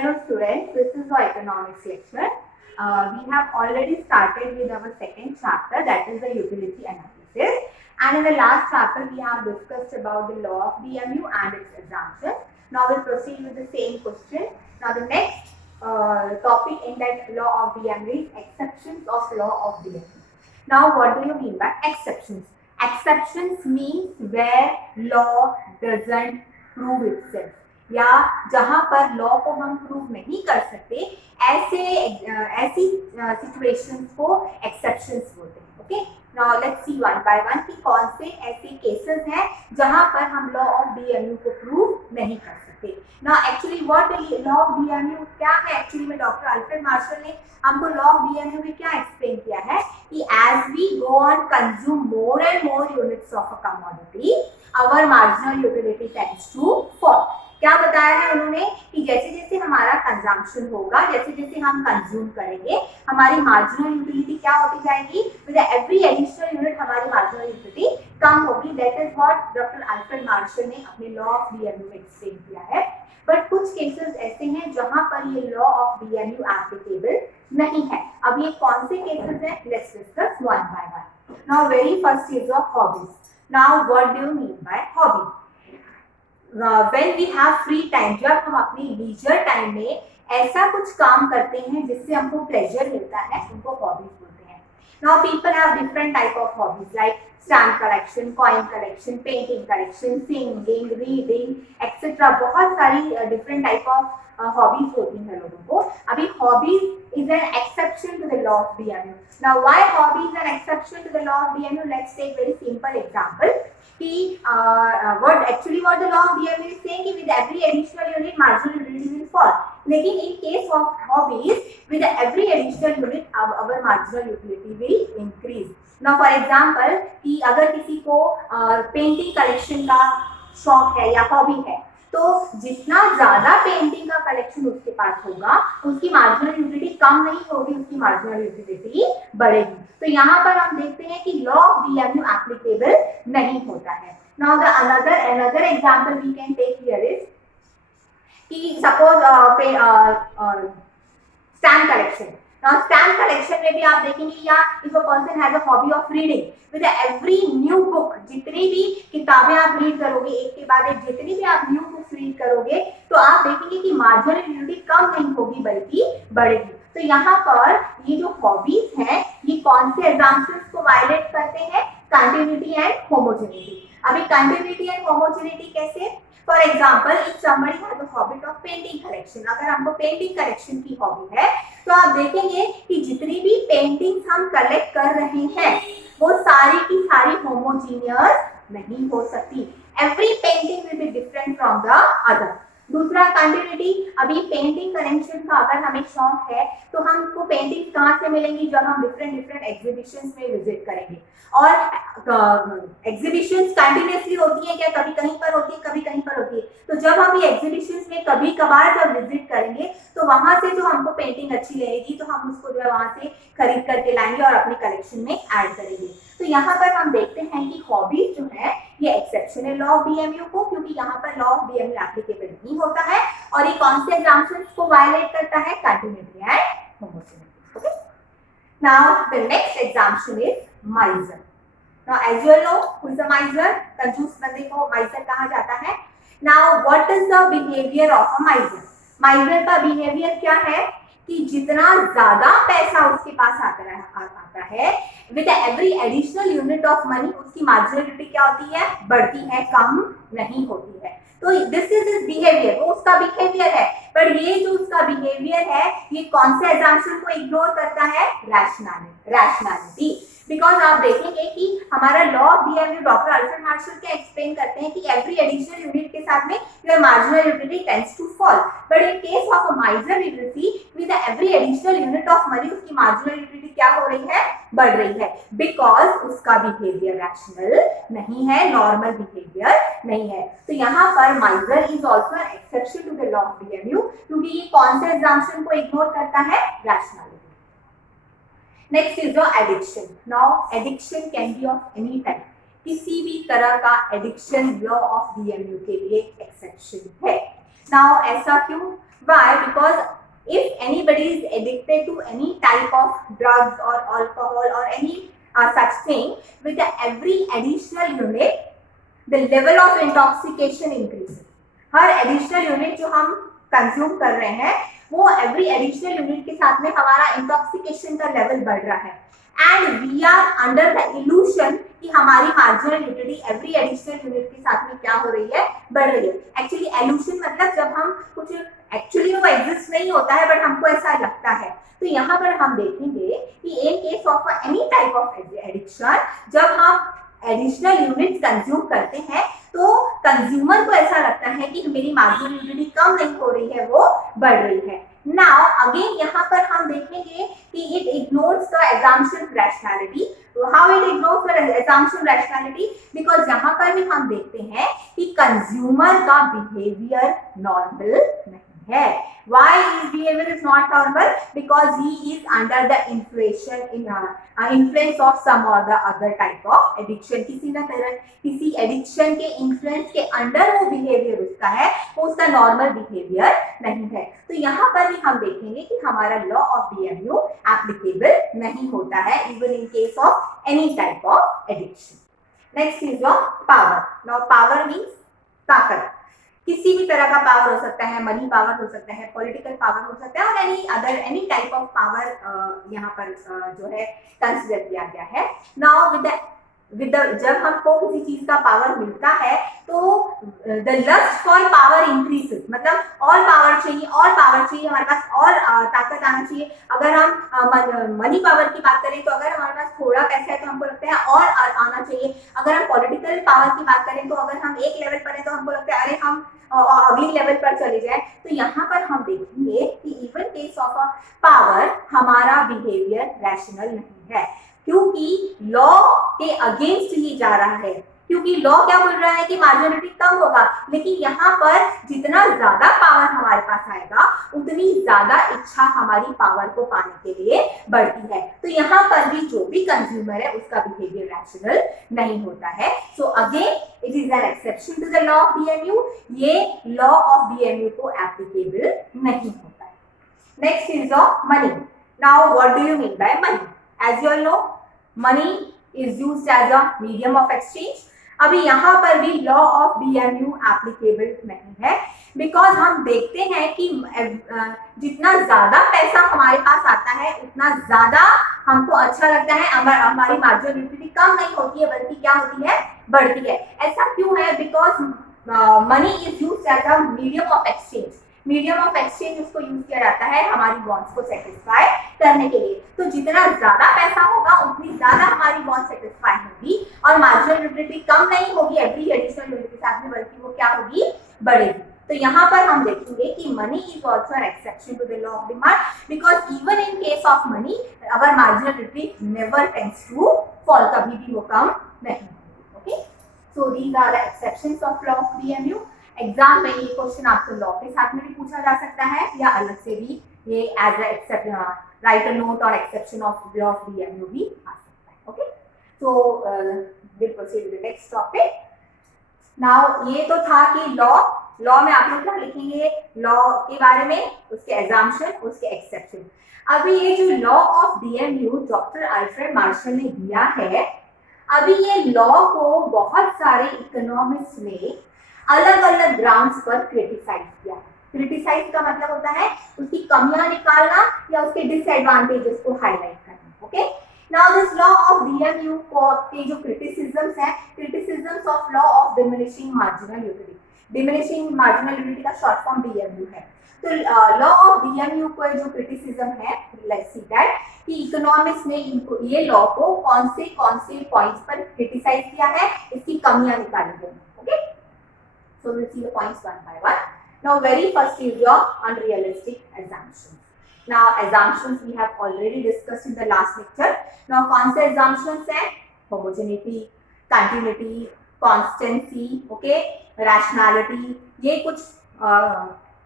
Hello students, this is our economics lecture. We have already started with our second chapter, that is the utility analysis. And in the last chapter we have discussed about the law of DMU and its assumptions. Now we'll proceed with the same question. Now the next topic in that law of DMU is exceptions of law of DMU. Now what do you mean by exceptions? Exceptions means where law doesn't prove itself. या जहां पर law को हम prove नहीं कर सकते, ऐसी situations को एक्सेप्शंस बोलते हैं. Okay, now let's see one by one कि कौन से ऐसे केसेस हैं जहां पर हम लॉ ऑफ डीएमयू को प्रूव नहीं कर सकते. Now actually what law of DMU क्या है? एक्चुअली में डॉक्टर अल्फ्रेड मार्शल ने हमको लॉ ऑफ डीएमयू में क्या एक्सप्लेन किया है कि as we go on consume more and more units of a commodity, our marginal utility tends to fall. क्या बताया है उन्होंने कि जैसे जैसे हमारा कंजम्पशन होगा, जैसे जैसे हम कंज्यूम करेंगे, हमारी मार्जिनल यूटिलिटी क्या होती जाएगी? विद एवरी एडिशनल यूनिट हमारी मार्जिनल यूटिलिटी कम होगी. That is what doctor Alfred martial ने अपने लॉ ऑफ डीएमयू में एक्सप्लेन किया है. बट कुछ केसेस ऐसे हैं जहां पर ये लॉ ऑफ डीएमयू एप्लीकेबल नहीं है. अब ये कौन से केसेस हैं? Let's discuss one by one. Now very first is your hobbies. Now what do you mean bye hobby? when we have free time, जब हम अपनी लीजर टाइम में ऐसा कुछ काम करते हैं जिससे हमको प्लेजर मिलता है, उनको हॉबीज बोलते हैं. Now people have different type of hobbies like stamp collection, coin collection, painting collection, singing, reading etcetera. बहुत सारी डिफरेंट टाइप ऑफ हॉबीज होती हैं लोगों को. अभी hobbies is an exception to the law of DMU. Now why hobbies an exception to the law of DMU? Let's take very simple example कि what the law of DMU is saying कि with every additional unit marginal utility will fall. लेकिन in case of hobbies, with every additional unit our marginal utility will increase. Now for example कि अगर किसी को painting collection का शौक है या हॉबी है, तो जितना ज्यादा पेंटिंग का कलेक्शन उसके पास होगा, उसकी मार्जिनल यूटिलिटी कम नहीं होगी, उसकी मार्जिनल यूटिलिटी बढ़ेगी. तो यहाँ पर हम देखते हैं कि लॉ ऑफ डीएमयू एप्लीकेबल नहीं होता है. Now the another example we can take here is कि suppose stamp collection. Now stamp collection में भी आप देखेंगे या if a person has a hobby of reading, with every new book, जितनी भी किताबें आप रीड करोगे, एक के बाद एक जितनी भी आप न्यू बुक्स रीड करोगे, तो आप देखेंगे कि मार्जिनल यूटिलिटी कम नहीं होगी बल्कि बढ़ेगी. तो यहाँ पर ये जो हॉबीज हैं, ये कौन से assumptions को वायलेट करते हैं? Continuity and homogeneity. अभी कंटिन्यूटी एंड होमोजेनिटी कैसे? For example if somebody has a hobby of painting collection, अगर हमको पेंटिंग कलेक्शन की हॉबी है, तो आप देखेंगे कि जितनी भी पेंटिंग्स हम कलेक्ट कर रहे हैं वो सारी की सारी होमोजीनियस नहीं हो सकती. Every painting will be different from the other. दूसरा कंटिन्यूटी. अभी पेंटिंग कलेक्शन का अगर हमें शौक है, तो हमको पेंटिंग कहाँ से मिलेंगी? जब हम डिफरेंट एग्जीबिशंस में विजिट करेंगे. और एग्जीबिशंस कंटिन्यूअसली होती है क्या? कभी कहीं पर होती है, कभी कहीं पर होती है. तो जब हम ये एग्जीबिशंस में कभी कभार जब विजिट करेंगे, तो वहां से जो हमको पेंटिंग अच्छी लगेगी, तो हम उसको जो है वहां से खरीद करके लाएंगे और अपने कलेक्शन में ऐड करेंगे. तो यहाँ पर हम देखते हैं कि हॉबीज जो है ये एक्सेप्शन है लॉ ऑफ डीएमयू को, क्योंकि यहाँ पर लॉ ऑफ डीएमयू एप्लीकेबल नहीं होता है. और ये कौन से एग्जाम्पल्स को वायलेट करता है? Continuity and homogeneity. Okay, now the next example is miser. Now as you know who is a miser? कंजूस बंदे को माइजर कहा जाता है. Now what is the behaviour of a miser? Miser का बिहेवियर क्या है कि जितना ज्यादा पैसा उसके पास आता है, with every additional unit of money उसकी मार्जिनल यूटिलिटी क्या होती है? बढ़ती है, कम नहीं होती है. तो दिस इज हिज बिहेवियर, वो उसका बिहेवियर है. पर ये जो उसका बिहेवियर है, ये कौन से assumption को इग्नोर करता है? रैशनैलिटी. बिकॉज आप देखेंगे कि हमारा law of DMU doctor Alfred Marshall क्या एक्सप्लेन करते हैं कि एवरी एडिशनल यूनिट के साथ में your marginal utility tends to fall. But in case of a miser we will see with every additional unit of money उसकी marginal utility क्या हो रही है? बढ़ रही है. बिकॉज उसका बिहेवियर रैशनल नहीं है, नॉर्मल बिहेवियर नहीं है. तो यहाँ पर miser is also an exception to the law of DMU, क्योंकि ये कौन से assumption को इग्नोर करता है? Rationality. Next is your addiction. Now addiction can be of any type. किसी भी तरह का एडिक्शन लॉ ऑफ डीएमयू के लिए एक्सेप्शन है. नाउ ऐसा क्यों? Why? Because if anybody is addicted to any type of drugs or alcohol or any such thing, with every additional unit, the level of intoxication increases. Her additional unit जो हम consume कर रहे हैं, वो every additional unit के साथ में हमारा intoxication का level बढ़ रहा है. And we are under the illusion कि हमारी marginal utility every additional unit के साथ में क्या हो रही है, बढ़ रही है. Actually illusion मतलब जब हम कुछ एक्चुअली वो एग्जिस्ट नहीं होता है बट हमको ऐसा लगता है. तो यहाँ पर हम देखेंगे कि इन case of any type of addiction, जब हम एडिशनल यूनिट्स कंज्यूम करते हैं तो कंज्यूमर को ऐसा लगता है कि मेरी मार्जिनल यूटिलिटी कम नहीं हो रही है, वो बढ़ रही है. नाउ अगेन यहाँ पर हम देखेंगे कि it ignores the assumption rationality. How it ignores the assumption rationality? Because यहाँ पर भी हम देखते हैं कि कंज्यूमर का बिहेवियर नॉर्मल नहीं है. Why his behavior is not normal? Because he is under the influence of some or the other type of addiction. किसी न तरह किसी एडिक्शन के इन्फ्लुएंस के अंडर वो बिहेवियर उसका है, वो उसका नॉर्मल बिहेवियर नहीं है. तो यहाँ पर भी हम देखेंगे कि हमारा लॉ ऑफ DMU एप्लीकेबल नहीं होता है even in case of any type of addiction. Next is your power. Now power means ताकत. किसी भी तरह का पावर हो सकता है, मनी पावर हो सकता है, पॉलिटिकल पावर हो सकता है और एनी टाइप ऑफ पावर यहाँ पर जो है कंसिडर किया गया है. नाउ जब हमको किसी चीज का पावर मिलता है तो the lust for power increases. मतलब और पावर चाहिए, हमारे पास और ताकत आना चाहिए. अगर हम मनी पावर की बात करें तो अगर हमारे पास थोड़ा पैसा है तो हमको लगता है और आना चाहिए. अगर हम पॉलिटिकल पावर की बात करें तो अगर हम एक लेवल पर हैं तो हमको लगता है अरे हम अगली लेवल पर चले जाए. तो यहाँ पर हम देखेंगे कि इवन केस ऑफ पावर हमारा बिहेवियर रैशनल नहीं है, क्योंकि लॉ के अगेंस्ट ही जा रहा है. क्योंकि लॉ क्या बोल रहा है कि मार्जिनलिटी कम होगा, लेकिन यहाँ पर जितना ज्यादा पावर हमारे पास आएगा उतनी ज्यादा इच्छा हमारी पावर को पाने के लिए बढ़ती है. तो यहाँ पर भी जो भी कंज्यूमर है उसका बिहेवियर रैशनल नहीं होता है. So again it is an exception to the law of DMU. ये लॉ ऑफ DMU को एप्लीकेबल नहीं होता है. Next is of money. Now what do you mean by money? As you all know, money is used as a medium of exchange. अभी यहाँ पर भी law of DMU applicable नहीं है, बिकॉज हम देखते हैं कि जितना ज्यादा पैसा हमारे पास आता है उतना ज्यादा हमको अच्छा लगता है, हमारी मार्जिनल यूटिलिटी कम नहीं होती है बल्कि क्या होती है, बढ़ती है. ऐसा क्यों है? Because money is used as a medium of exchange. Medium of exchange उसको यूज किया जाता है हमारी बॉन्ड्स को सेटिस्फाई करने के लिए. तो जितना ज्यादा पैसा होगा उतनी ज्यादा हमारी बॉन्ड सेटिस्फाई होगी और मार्जिनल यूटिलिटी कम नहीं होगी एवरी एडिशनल यूनिट के साथ में, बल्कि वो क्या होगी, बढ़ेगी. तो यहाँ पर हम देखेंगे कि money is also an exception to the law of demand, because even in case of money our marginal utility never tends to fall. कभी भी वो कम नहीं होगी. Okay, so these are the exceptions of law of DMU. Exam में ये question आपको law के साथ में भी पूछा जा सकता है या अलग से भी ये as exception write a note और exception of law of DMU भी आ सकता है. Okay, so will proceed with the next topic. Now ये तो था कि लॉ में आप लोग क्या लिखेंगे, लॉ के बारे में, उसके एग्जाम्पशन, उसके एक्सेप्शन. अभी ये जो law of DMU doctor Alfred martial ने दिया है, अभी ये लॉ को बहुत सारे इकोनॉमिस्ट ने अलग अलग ग्राउंड्स पर क्रिटिसाइज किया. क्रिटिसाइज का मतलब होता है उसकी कमियां निकालना या उसके डिसएडवांटेजेस को हाईलाइट करना. Okay, now this law of DMU के जो क्रिटिसिज्म्स हैं, criticisms of law of diminishing marginal utility. Diminishing marginal utility का शॉर्ट फॉर्म DMU है. तो लॉ ऑफ DMU को जो क्रिटिसिज्म है, लेट्स सी दैट कि इकोनॉमिक्स ने इनको ये लॉ को कौन से पॉइंट्स पर क्रिटिसाइज किया है, इसकी कमियां निकाली गई. Okay, so we'll see the points one by one. Now very first is your unrealistic assumptions. Now assumptions we have already discussed in the last lecture. Now कौन से assumptions हैं? Homogeneity, continuity, constancy, okay, rationality. ये कुछ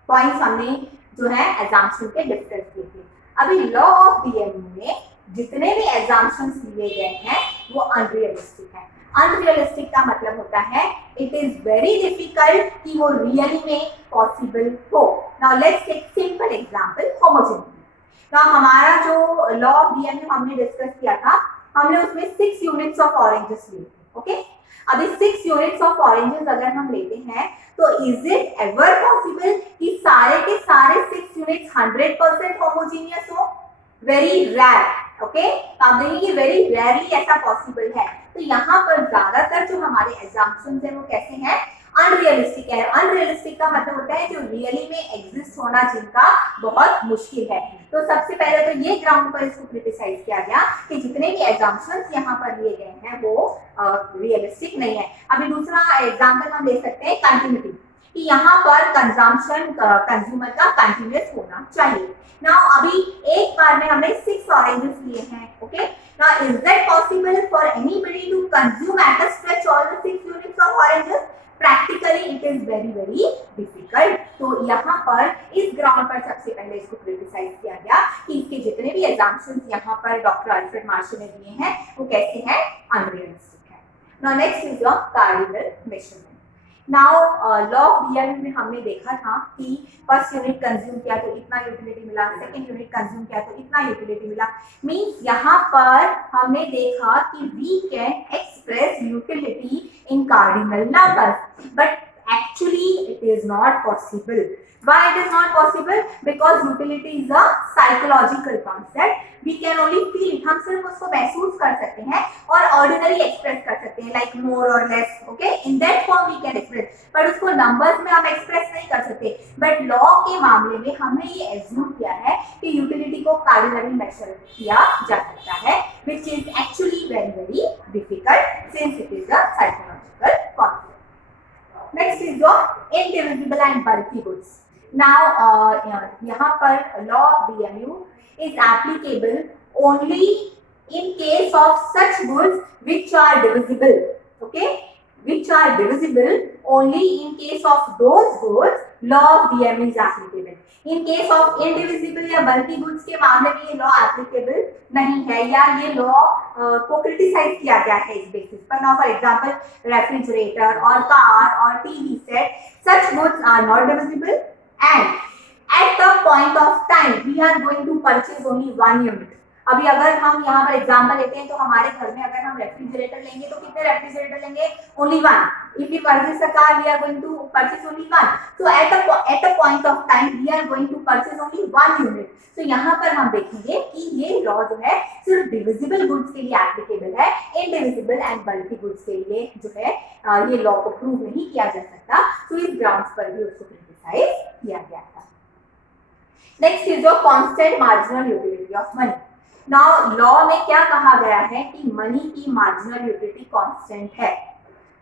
points हमने जो है assumption के discuss किए थे. अभी law of DMU में जितने भी assumptions लिए गए हैं वो unrealistic हैं. अनरियलिस्टिक का मतलब होता है इट इज वेरी डिफिकल्ट कि वो रियली में पॉसिबल हो. Now let's take simple example, homogeneity. Now हमारा जो लॉ ऑफ डीएमयू हमने डिस्कस किया था, हमने उसमें 6 यूनिट्स ऑफ ऑरेंजेस लिए, ओके। अभी 6 यूनिट्स ऑफ ऑरेंजेस अगर हम लेते हैं तो इज इट एवर पॉसिबल कि सारे के सारे 6 यूनिट्स 100% होमोजीनियस हो? Very rare, okay. आप देखिए वेरी रेयरली ऐसा पॉसिबल है। तो यहाँ पर ज्यादातर जो हमारे एग्जाम्पशंस हैं वो कैसे हैं? अनरियलिस्टिक है। अनरियलिस्टिक का मतलब होता है जो रियली में एग्जिस्ट होना जिनका बहुत मुश्किल है। तो सबसे पहले तो ये ग्राउंड पर इसको क्रिटिसाइज किया गया कि जितने भी एग्जाम्पशंस यहाँ पर लिए गए हैं वो रियलिस्टिक नहीं है। अभी दूसरा एग्जाम्पल हम ले सकते हैं कंटिन्यूटी, कि यहाँ पर कंजम्पशन कंज्यूमर का कंटिन्यूअस होना चाहिए। नाउ अभी एक बार में हमने 6 ऑरेंजेस लिए हैं, okay. Now is that possible for anybody to consume at a stretch all the 6 units of oranges? Practically it is very very difficult. तो यहाँ पर इस ग्राउंड पर सबसे पहले इसको क्रिटिसाइज किया गया कि इसके जितने भी एग्जाम्पशंस यहाँ पर डॉक्टर अल्फ्रेड मार्शल ने दिए हैं वो कैसे हैं? अनरियलिस्टिक है। Now next is your cardinal measurement. Now law of DMU में हमने देखा था कि फर्स्ट यूनिट कंज्यूम किया तो इतना यूटिलिटी मिला, सेकंड यूनिट कंज्यूम किया तो इतना यूटिलिटी मिला। मींस यहाँ पर हमने देखा कि we can express utility in cardinal numbers, but actually it is not possible. Why it is not possible? Because utility is a psychological concept. We can only feel it. हम सिर्फ उसको महसूस कर सकते हैं और ordinary express कर सकते हैं, like more or less, okay? In that form we can express. पर उसको numbers में हम express नहीं कर सकते. But law के मामले में हमने ये assume किया है कि utility को cardinally measure किया जा सकता है, which is actually very very difficult since it is a psychological concept. Next is your indivisible and bulky goods. Now यहाँ पर law of DMU is applicable only in case of such goods which are divisible, okay? Which are divisible only in case of those goods law of DMU is applicable. In case of indivisible या bulky goods के मामले में ये law applicable नहीं है या ये law को criticize किया गया है इस basis पर। Now for example refrigerator or car or TV set, such goods are not divisible and at the point of time we are going to purchase only one unit. अभी अगर हम यहाँ पर एग्जाम्पल लेते हैं तो हमारे घर में अगर हम रेफ्रिजरेटर लेंगे तो कितने रेफ्रिजरेटर लेंगे? Only one. If we purchase a car we are going to purchase only one. So at a point of time we are going to purchase only one unit. तो यहाँ पर हम देखेंगे कि ये लॉ जो है सिर्फ डिविजिबल गुड्स के लिए एप्लीकेबल है, इनडिविजिबल एंड बल्की गुड्स के लिए जो है ये लॉ को प्रूव नहीं किया जा सकता। तो इस ग्राउंड्स पर भी उसको क्रिटिसाइज किया गया था। Next is your constant marginal utility of money. Now law में क्या कहा गया है कि मनी की मार्जिनल यूटिलिटी कांस्टेंट है,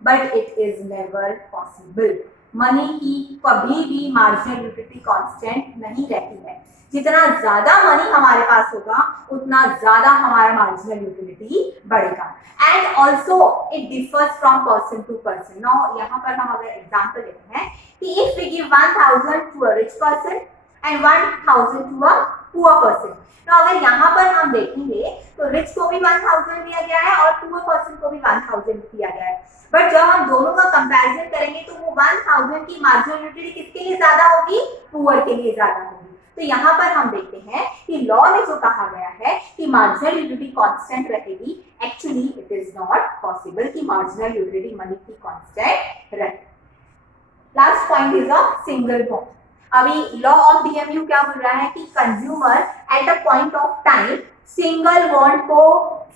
but it is never possible. Money की कभी भी मार्जिनल यूटिलिटी कांस्टेंट नहीं रहती है। जितना ज्यादा मनी हमारे पास होगा उतना ज्यादा हमारा मार्जिनल यूटिलिटी बढ़ेगा। And also it differs from person to person. Now यहाँ पर हम अगर एग्जाम्पल लेते हैं कि if we give 1000 to a rich person and 1000 to a poor person, तो अगर यहाँ पर हम देखेंगे तो रिच को भी 1000 दिया गया है और पुअर पर्सन को भी 1000 दिया गया है। बट जब हम दोनों का कंपैरिजन करेंगे तो वो 1000 की मार्जिनल यूटिलिटी किसके लिए ज्यादा होगी? पुअर के लिए ज्यादा होगी। तो यहाँ पर हम देखते हैं कि लॉ में जो कहा गया है कि मार्जिनल यूटिलिटी कांस्टेंट रहेगी, actually it is not possible कि मार्जिनल यूटिलिटी मनी की कांस्टेंट रहे। Last point is a single bond. अभी लॉ ऑफ डीएमयू क्या बोल रहा है कि consumer eight a point of time single bond को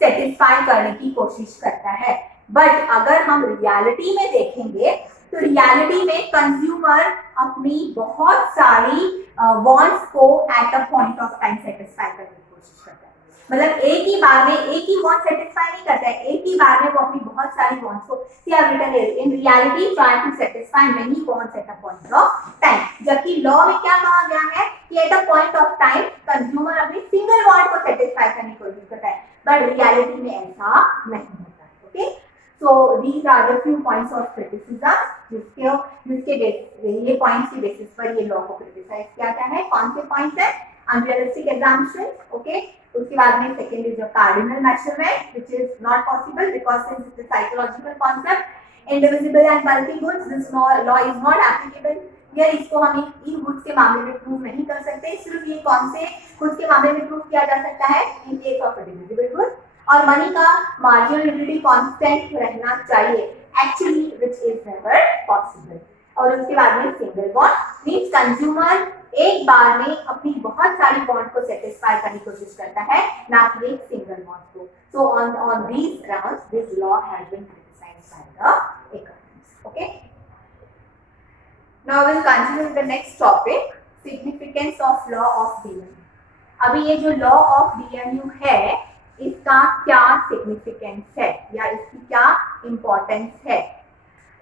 सेटिस्फाई करने की कोशिश करता है। बट अगर हम रियलिटी में देखेंगे तो रियलिटी में कंज्यूमर अपनी बहुत सारी वांट्स को eight a point of time satisfy करने की कोशिश करता है। मतलब एक ही बार में एक ही वांट सेटिस्फाई नहीं करता है, एक ही बार में वो अपनी बहुत सारी वांट्स को in reality try to satisfy many wants at a point of time. जबकि लॉ में क्या कहा गया है कि at a point of time consumer अपनी सिंगल वांट को सेटिस्फाई करने की कोशिश करता है, बट रियलिटी में ऐसा नहीं होता है। Okay, so these are the few points of criticism जिसके ये पॉइंट्स के बेसिस पर ये लॉ को क्रिटिसाइज किया गया है। कौन से पॉइंट्स है? Unrealistic assumption, okay. उसके बाद में second is cardinal measurement which is not possible because since it's a psychological concept. indivisible and bulky goods, this law is not applicable या इसको हम इन गुड्स के मामले में प्रूव नहीं कर सकते, सिर्फ ये कौन से गुड्स के मामले में प्रूव किया जा सकता है, इन केस ऑफ डिविजिबल गुड। और मनी का मार्जिनल यूटिलिटी कांस्टेंट रहना चाहिए, actually which is never possible. और उसके बाद में सिंगल बॉन्ड मींस कंज्यूमर एक बार में अपनी बहुत सारी बॉन्ड को सेटिस्फाई करने की कोशिश करता है, ना कि एक सिंगल बॉन्ड को। So on these grounds this law has been criticised by the economist. Okay, now will continue with the next topic, significance of law of DMU. अभी ये जो लॉ ऑफ डीएमयू है इसका क्या सिग्निफिकेंस है या इसकी क्या इंपॉर्टेंस है।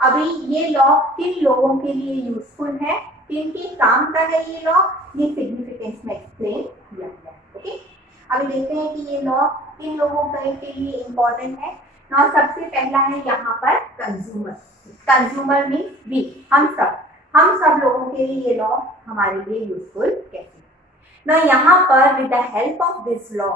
अभी ये लॉ किन लोगों के लिए यूजफुल है, किन के काम का है ये लॉ, ये सिग्निफिकेंस में एक्सप्लेन किया गया है। ओके, अभी देखते हैं कि ये लॉ किन लोगों के लिए इंपॉर्टेंट है। ना सबसे पहला है यहाँ पर कंज्यूमर। कंज्यूमर मीन्स वी, हम सब लोगों के लिए ये लॉ हमारे लिए यूजफुल कैसे। ना यहाँ पर with the help of this law,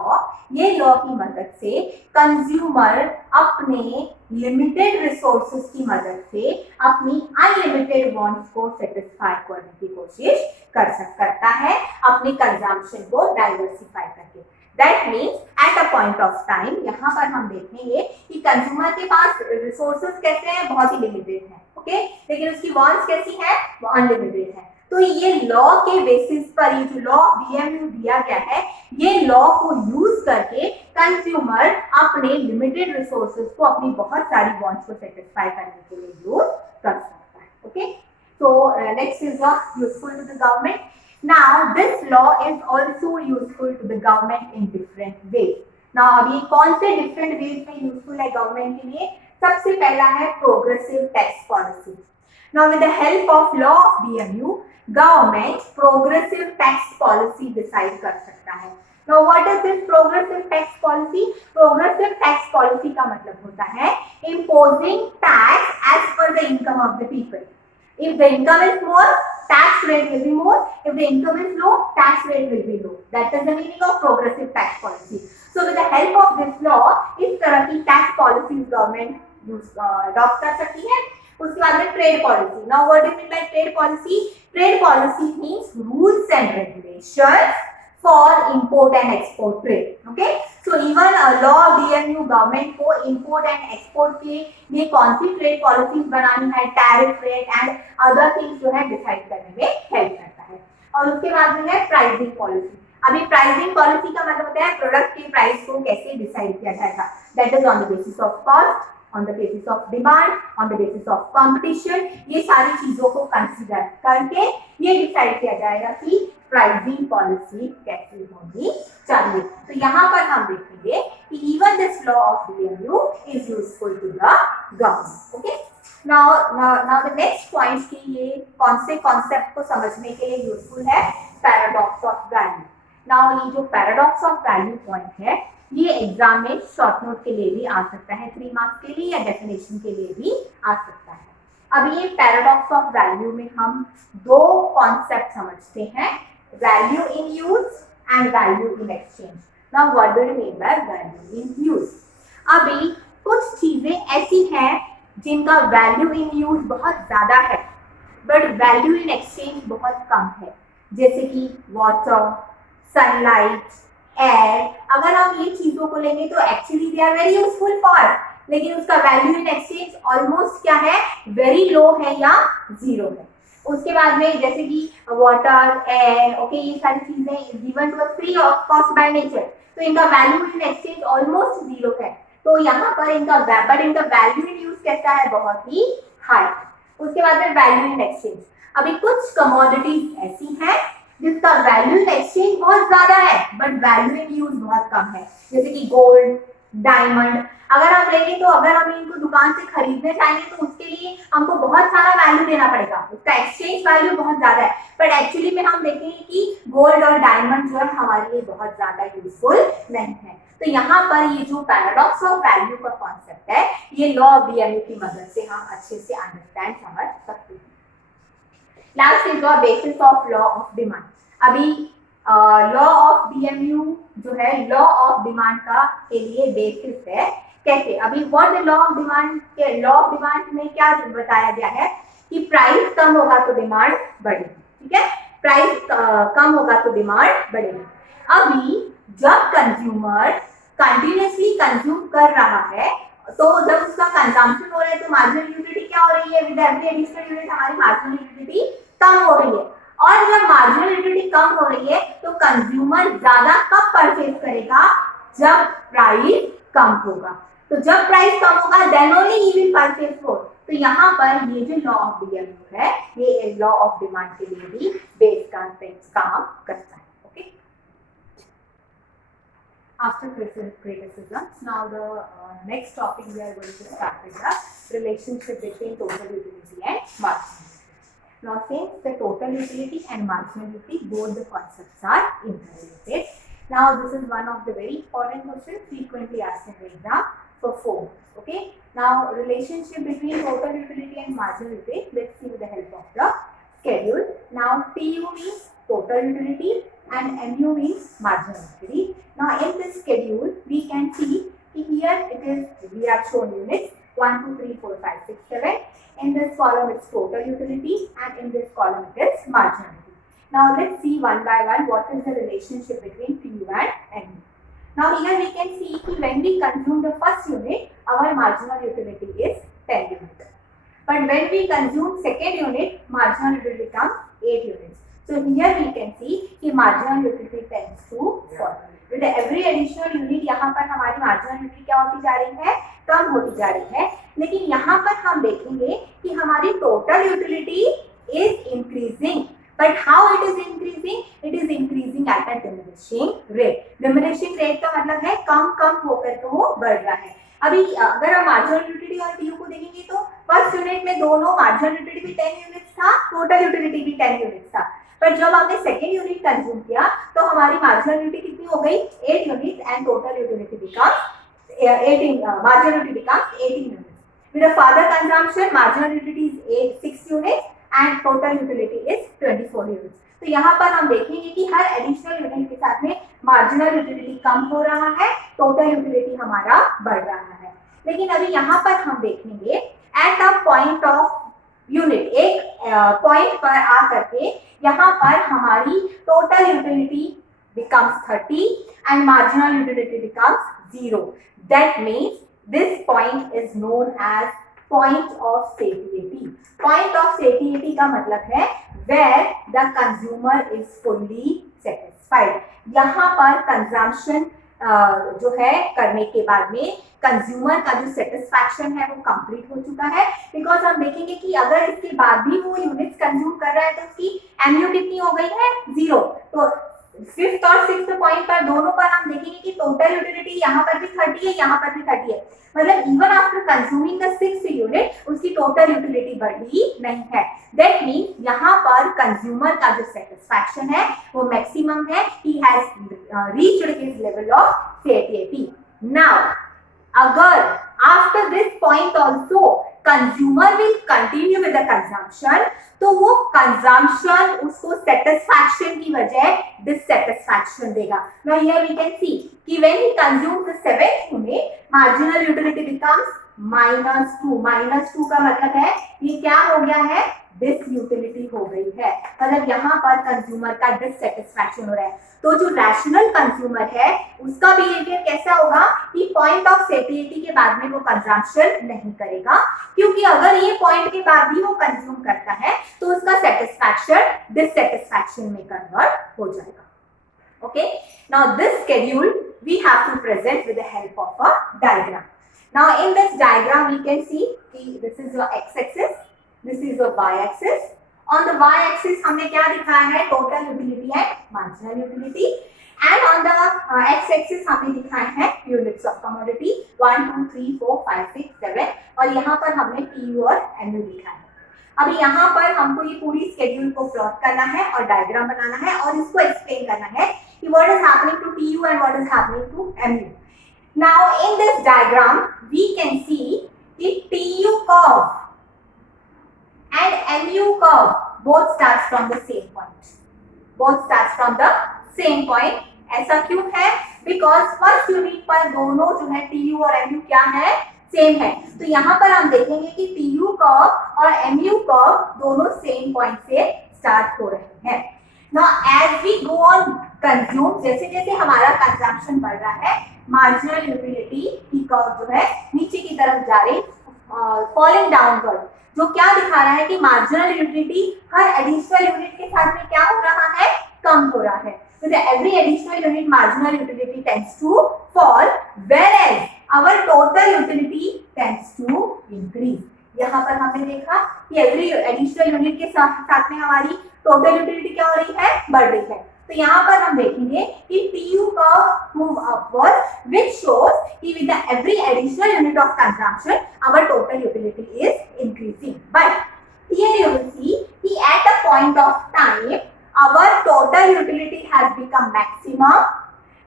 ये लॉ की मदद से कंज्यूमर अपने लिमिटेड रिसोर्सेज की मदद से अपनी अनलिमिटेड वांट्स को सेटिस्फाई करने की कोशिश करता है, अपने कंजम्पशन को डाइवर्सिफाई करके। That means eight a point of time, यहाँ पर हम देखेंगे कि कंज्यूमर के पास रिसोर्सेज कैसे हैं, बहुत ही लिमिटेड है, ओके, लेकिन उसकी वांट्स कैसी है, वो अनलिमिटेड है। तो ये लॉ के बेसिस पर ये जो लॉ डीएमयू दिया गया है, ये लॉ को यूज करके कंज्यूमर अपने लिमिटेड रिसोर्सेज को अपनी बहुत सारी वांट्स को सेटिस्फाई करने के लिए यूज कर सकता है। Okay, so next is useful to the government. Now this law is also useful to the government in different ways. Now अब ये कौन से different ways में useful है गवर्नमेंट के लिए। सबसे पहला है progressive tax policy. Now with the help of law of DMU, government progressive tax policy decide कर सकता है। Now what is this progressive tax policy? Progressive tax policy का मतलब होता है imposing tax as per the income of the people. If the income is more, tax rate will be more. If the income is low, tax rate will be low. That is the meaning of progressive tax policy. So with the help of this law, इस तरह की tax policies government adopt कर सकती है। उसके बाद में trade policy. Now what do you mean by trade policy? Trade policy means rules and regulations for import and export trade. Okay? So even law of DMU government को import and export के लिए कौन सी trade policies बनानी है, tariff rate and other things जो है decide करने में help करता है। और उसके बाद में है pricing policy. अभी pricing policy का मतलब होता है प्रोडक्ट के प्राइस को कैसे डिसाइड किया जाएगा। That is on the basis of cost, on the basis of demand, on the basis of competition, ये सारी चीजों को कंसीडर करके ये डिसाइड किया जाएगा कि प्राइसिंग पॉलिसी कैसी होनी चाहिए। तो यहाँ पर हम देखेंगे कि even this law of DMU is useful to the government. Okay, now the next point कि ये कौन से कॉन्सेप्ट को समझने के लिए यूजफुल है, पैराडॉक्स ऑफ वैल्यू। नाउ ये जो पैराडॉक्स ऑफ वैल्यू पॉइंट है, ये एग्जाम में शॉर्ट नोट के लिए भी आ सकता है, 3 मार्क्स के लिए या डेफिनेशन के लिए भी आ सकता है। अब ये पैराडॉक्स ऑफ वैल्यू में हम दो कॉन्सेप्ट समझते हैं, value in use and value in exchange. Now what do you mean by value in use. अभी कुछ चीजें ऐसी हैं जिनका वैल्यू इन यूज बहुत ज्यादा है बट वैल्यू इन एक्सचेंज बहुत कम है, जैसे कि वाटर, सनलाइट, एयर। अगर हम ये चीजों को लेंगे तो actually they are very useful for, लेकिन उसका वैल्यू इन एक्सचेंज ऑलमोस्ट क्या है, वेरी लो है या जीरो है। उसके बाद में जैसे कि वाटर, एयर, ओके, ये सारी चीजें given to us free of cost by nature, तो इनका value in exchange almost zero है। तो यहाँ पर इनका वैल्यू इन यूज कैसा है, बहुत ही हाई। उसके बाद में वैल्यू इन एक्सचेंज, अभी कुछ कमोडिटीज ऐसी हैं जिसका वैल्यू इन एक्सचेंज बहुत ज्यादा है बट वैल्यू इन यूज बहुत कम है, जैसे कि गोल्ड, डायमंड। अगर हम लेंगे तो अगर हम इनको दुकान से खरीदने चाहेंगे तो उसके लिए हमको बहुत सारा वैल्यू देना पड़ेगा, उसका एक्सचेंज वैल्यू बहुत ज्यादा है। बट एक्चुअली में हम देखेंगे कि गोल्ड और डायमंड जो है हमारे लिए बहुत ज्यादा यूजफुल नहीं है। तो यहाँ पर ये जो पैराडॉक्स ऑफ वैल्यू का कॉन्सेप्ट है, ये लॉ ऑफ डीएमयू की मदद से हम अच्छे से अंडरस्टैंड समझ सकते हैं। Last is the basis of law of demand. अभी लॉ ऑफ डीएमयू जो है लॉ ऑफ डिमांड का के लिए बेसिस है। कैसे, अभी what the law of demand के लॉ ऑफ डिमांड में क्या बताया गया है कि प्राइस कम होगा तो डिमांड बढ़ेगी, ठीक है, प्राइस कम होगा तो डिमांड बढ़ेगी। अभी जब कंज्यूमर कंटिन्यूसली कंज्यूम कर रहा है तो जब उसका कंजम्पशन हो रहा है तो मार्जिनल यूटिलिटी क्या हो रही है, विद एवरी एडिशनल यूनिट हमारी मार्जिनल यूटिलिटी कम हो रही है। और जब मार्जिनल यूटिलिटी कम हो रही है तो कंज्यूमर ज्यादा कब परचेज करेगा, जब प्राइस कम होगा। तो जब प्राइस कम होगा then only he will purchase more. तो यहाँ पर ये जो लॉ ऑफ डीएमयू है ये लॉ ऑफ डिमांड के लिए भी बेस काम करता है। Okay, after criticisms, now the next topic we are going to start with the relationship between total utility and marginal utility. Now since the total utility and marginal utility, both the concepts are interrelated. Now this is one of the very important questions frequently asked in the exam for 4. Okay, now relationship between total utility and marginal utility, let's see with the help of the schedule. Now TU means total utility and MU means marginal utility. Now in this schedule we can see here it is, we have shown units 1, 2, 3, 4, 5, 6, 7. In this column it's total utility and in this column it is marginal utility. Now let's see one by one what is the relationship between TU and MU. Now here we can see when we consume the first unit our marginal utility is 10 units. But when we consume second unit, marginal utility becomes 8 units. So here we can see कि marginal utility tends to fall. With every additional unit यहाँ पर हमारी marginal utility क्या होती जा रही है, कम होती जा रही है। लेकिन यहाँ पर हम देखेंगे कि हमारी total utility is increasing. But how it is increasing? It is increasing at a diminishing rate. Diminishing rate का मतलब है कम कम होकर के वो बढ़ रहा है। अभी अगर हम मार्जिनल यूटिलिटी और टीयू को देखेंगे तो फर्स्ट यूनिट में दोनों मार्जिनल यूटिलिटी भी 10 यूनिट्स था, टोटल यूटिलिटी भी 10 यूनिट्स था। पर जब हमने सेकेंड यूनिट कंज्यूम किया तो हमारी मार्जिनल यूटिलिटी कितनी हो गई, 8 units and total utility becomes 18, marginal utility becomes 18 units. With a further consumption marginal utility is 6 units and total utility is 24 units. तो यहाँ पर हम देखेंगे कि हर एडिशनल यूनिट के साथ में मार्जिनल यूटिलिटी कम हो रहा है, टोटल यूटिलिटी हमारा बढ़ रहा है। लेकिन अभी यहाँ पर हम देखेंगे eight a point of unit, एक पॉइंट पर आकर के यहाँ पर हमारी total utility becomes 30 and marginal utility becomes 0. That means this point is known as point of satiety. Point of satiety का मतलब है where the consumer is fully satisfied. यहाँ पर consumption जो है करने के बाद में कंज्यूमर का जो सेटिस्फैक्शन है वो कंप्लीट हो चुका है। बिकॉज हम देखेंगे कि अगर इसके बाद भी वो यूनिट्स कंज्यूम कर रहा है तो उसकी एमयू कितनी हो गई है, 0। तो फिफ्थ और सिक्स्थ पॉइंट पर दोनों पर हम देखेंगे कि टोटल यूटिलिटी यहाँ पर भी 30 है, यहाँ पर भी 30 है। मतलब even after consuming the sixth unit उसकी टोटल यूटिलिटी बढ़ी नहीं है। दैट मीन्स यहाँ पर कंज्यूमर का जो सेटिस्फैक्शन है वो मैक्सिमम है, he has reached his level of satiety. Now अगर after this point also consumer will continue with the consumption तो वो कंजम्पशन उसको सेटिस्फैक्शन की बजाय डिससेटिस्फैक्शन देगा। Now here we can see कि when he consumes the seventh unit marginal utility becomes -2। -2 का मतलब है ये क्या हो गया है, डिसयूटिलिटी हो गई है। मतलब यहाँ पर कंज्यूमर का डिससेटिस्फैक्शन हो रहा है। तो जो रैशनल कंज्यूमर है उसका बिहेवियर कैसा होगा कि पॉइंट ऑफ सेटिएटी के बाद में वो कंजम्पशन नहीं करेगा, क्योंकि अगर ये पॉइंट के बाद भी वो कंज्यूम करता है तो उसका सेटिस्फैक्शन डिससेटिस्फैक्शन में कन्वर्ट हो जाएगा। Okay, now this schedule we have to present with the help of a diagram. Now in this diagram we can see कि this is your X axis, this is your y axis. On the y axis हमने क्या दिखाया है, total utility and marginal utility, and on the x axis हमने दिखाए हैं units of commodity 1 2 3 4 5 6 7 और यहाँ पर हमने TU और MU दिखाया है। अभी यहाँ पर हमको ये पूरी schedule को plot करना है और diagram बनाना है और इसको explain करना है कि what is happening to TU and what is happening to MU. Now in this diagram we can see the TU curve and MU curve both starts from the same point. Both starts from the same point. ऐसा क्यों है? Because first unit पर दोनों जो है TU और MU क्या है, सेम है। तो यहाँ पर हम देखेंगे कि टीयू कर्व और एमयू कर्व दोनों सेम पॉइंट से स्टार्ट हो रहे हैं। Now as we go on consume, जैसे जैसे हमारा कंजम्पशन बढ़ रहा है, मार्जिनल यूटिलिटी की कर्व जो है नीचे की तरफ जा रही, फॉलिंग डाउनवर्ड, जो क्या दिखा रहा है कि मार्जिनल यूटिलिटी हर एडिशनल यूनिट के साथ में क्या हो रहा है, कम हो रहा है। So the every additional unit marginal utility tends to fall, whereas our total utility tends to increase. यहाँ पर हमने देखा कि every additional unit के साथ में हमारी total utility क्या हो रही है, बढ़ रही है। तो यहाँ पर हम देखेंगे कि TU curve move upward, which shows कि with the every additional unit of consumption, our total utility is increasing. But here you will see कि at a point of time our total utility has become maximum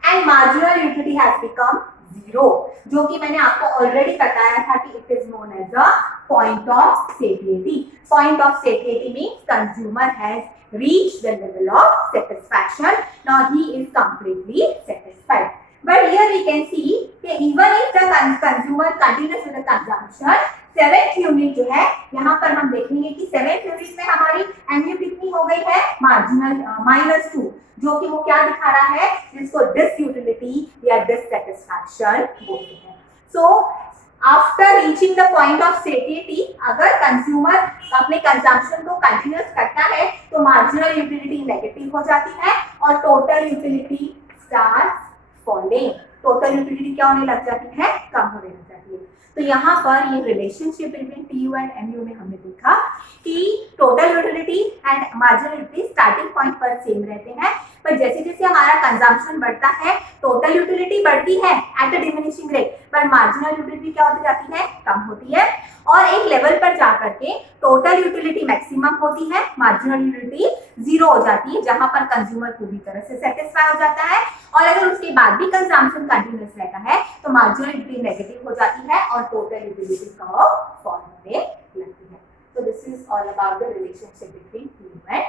and marginal utility has become zero, जो कि मैंने आपको already बताया था कि it is known as the point of satiety. Point of satiety means consumer has reached the level of satisfaction. Now he is completely satisfied. But here we can see that even if the consumer continues with the consumption, seventh unit जो है, यहाँ पर हम देखेंगे कि seventh unit में हमारी MU कितनी हो गई है, मार्जिनल -2, जो कि वो क्या दिखा रहा है, जिसको डिसयूटिलिटी या डिससैटिस्फैक्शन बोलते हैं। So after reaching the point of satiety, अगर कंज्यूमर अपने कंजम्पशन को कंटिन्यूस करता है तो मार्जिनल यूटिलिटी नेगेटिव हो जाती है और total utility starts falling. Total utility क्या होने लग जाती है, कम होने लग जाती है। तो यहाँ पर ये relationship between TU and MU में हमने देखा कि total utility and marginal utility starting point पर सेम रहते हैं, पर जैसे जैसे हमारा कंजम्पशन बढ़ता है टोटल यूटिलिटी बढ़ती है एट अ डिमिनिशिंग रेट, पर मार्जिनल यूटिलिटी क्या होती जाती है, कम होती है, और एक लेवल पर जाकर के टोटल यूटिलिटी मैक्सिमम होती है, मार्जिनल यूटिलिटी जीरो हो जाती है, जहां पर कंज्यूमर पूरी तरह से सेटिस्फाई हो जाता है। और अगर उसके बाद भी कंजम्पशन कंटिन्यूअस रहता है तो मार्जिनल यूटिलिटी नेगेटिव हो जाती है और टोटल यूटिलिटी कर्व फॉल होने लगती है। So this is all about the relationship between TU and